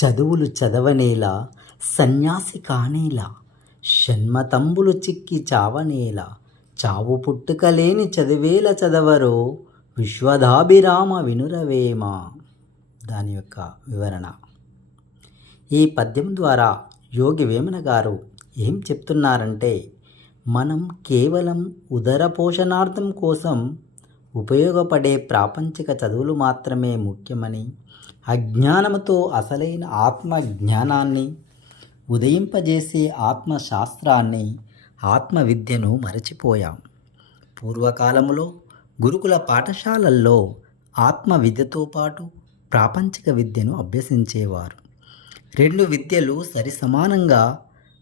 చదువులు చదవనేలా సన్యాసి కానేలా షణ్మతంబులు చిక్కి చావనేలా చావు పుట్టుకలేని చదివేల చదవరో విశ్వదాభిరామ వినురవేమ. దాని యొక్క వివరణ. ఈ పద్యం ద్వారా యోగి వేమన గారు ఏం చెప్తున్నారంటే, మనం కేవలం ఉదర పోషణార్థం కోసం ఉపయోగపడే ప్రాపంచిక చదువులు మాత్రమే ముఖ్యమని, అజ్ఞానముతో అసలైన ఆత్మ జ్ఞానాన్ని ఉదయింపజేసే ఆత్మశాస్త్రాన్ని, ఆత్మ విద్యను మరచిపోయాం. పూర్వకాలములో గురుకుల పాఠశాలల్లో ఆత్మ విద్యతో పాటు ప్రాపంచిక విద్యను అభ్యసించేవారు. రెండు విద్యలు సరి సమానంగా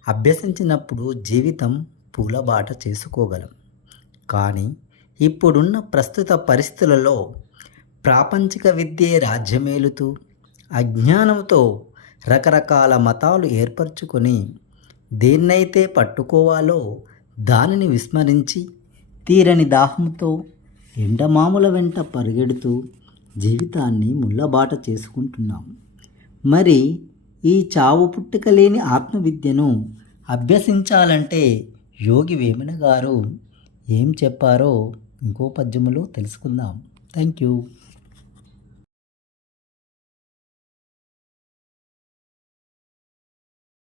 అభ్యసించినప్పుడు జీవితం పూలబాట చేసుకోగలం. కానీ ఇప్పుడున్న ప్రస్తుత పరిస్థితులలో ప్రాపంచిక విద్యే రాజ్యమేలుతూ అజ్ఞానంతో రకరకాల మతాలు ఏర్పరచుకొని దేన్నైతే పట్టుకోవాలో దానిని విస్మరించి తీరని దాహంతో ఎండమాముల వెంట పరిగెడుతూ జీవితాన్ని ముళ్ళబాట చేసుకుంటున్నాం. మరి ఈ చావు పుట్టుక లేని ఆత్మవిద్యను అభ్యసించాలంటే యోగి వేమన గారు ఏం చెప్పారో ఇంకో పద్యములో తెలుసుకుందాం. Thank you.